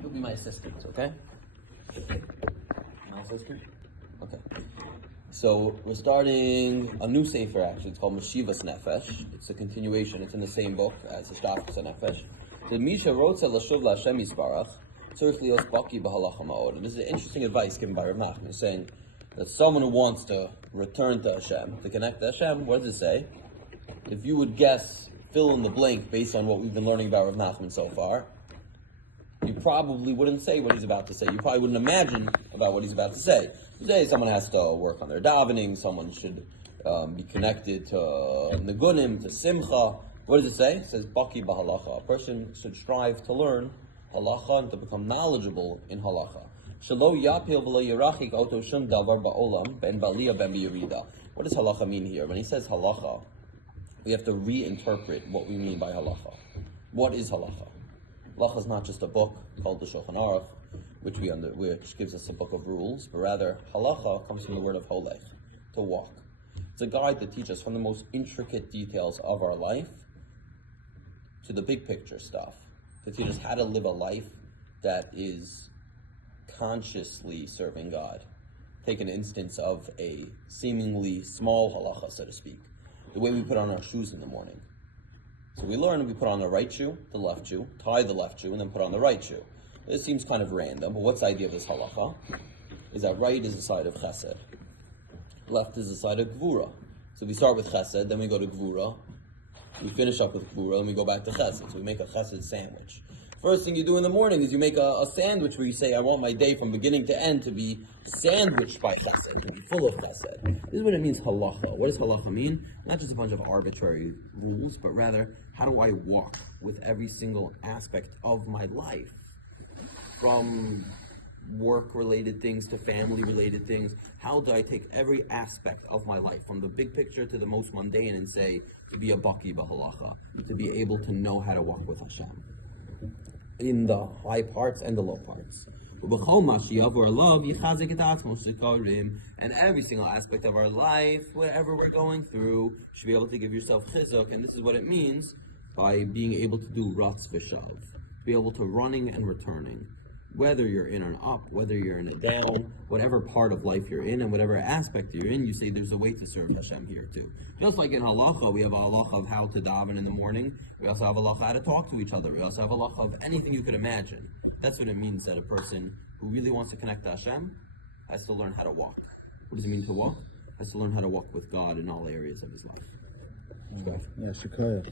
You'll be my assistant, okay? My assistant? Okay. So we're starting a new sefer actually. It's called Meshivas Nefesh. It's a continuation. It's in the same book as Hishkafkas Nefesh. The Misha wrote Lashuv LaHashem Yisbarach Tzarich Lios Baki B'Halacha Ma'od. And this is interesting advice given by Rav Nachman, saying that someone who wants to return to Hashem, to connect to Hashem, what does it say? If you would guess, fill in the blank based on what we've been learning about Rav Nachman so far, you probably wouldn't say what he's about to say. You probably wouldn't imagine about what he's about to say. Today, someone has to work on their davening. Someone should be connected to Nigunim, to Simcha. What does it say? It says, Baki B'Halacha. A person should strive to learn Halacha and to become knowledgeable in Halacha. Shelo yapil v'lo yerachik oto shum davar ba'olam ben ba'aliyah ben b'yerida. What does Halacha mean here? When he says Halacha, we have to reinterpret what we mean by Halacha. What is Halacha? Halacha is not just a book called the Shulchan Aruch, which gives us a book of rules, but rather Halacha comes from the word of holech, to walk. It's a guide that teaches us from the most intricate details of our life to the big picture stuff, to teach us how to live a life that is consciously serving God. Take an instance of a seemingly small halacha, so to speak, the way we put on our shoes in the morning. So we learn we put on the right shoe, the left shoe, tie the left shoe, and then put on the right shoe. This seems kind of random, but what's the idea of this halacha? Is that right is the side of chesed, left is the side of gvura. So we start with chesed, then we go to gvura, we finish up with gvura, and we go back to chesed. So we make a chesed sandwich. First thing you do in the morning is you make a sandwich where you say, I want my day from beginning to end to be sandwiched by chesed, to be full of chesed. This is what it means, halacha. What does halacha mean? Not just a bunch of arbitrary rules, but rather, how do I walk with every single aspect of my life? From work-related things to family-related things, how do I take every aspect of my life, from the big picture to the most mundane, and say, to be a baki b'halacha, to be able to know how to walk with Hashem, in the high parts and the low parts. And every single aspect of our life, whatever we're going through, should be able to give yourself chizuk, and this is what it means by being able to do ratz v'shav, to be able to running and returning. Whether you're in an up, whether you're in a down, whatever part of life you're in and whatever aspect you're in, you say there's a way to serve Hashem here too. Just like in halacha, we have a halacha of how to daven in the morning. We also have a halacha how to talk to each other. We also have a halacha of anything you could imagine. That's what it means that a person who really wants to connect to Hashem has to learn how to walk. What does it mean to walk? Has to learn how to walk with God in all areas of his life. Okay. Yeah, Shikaya.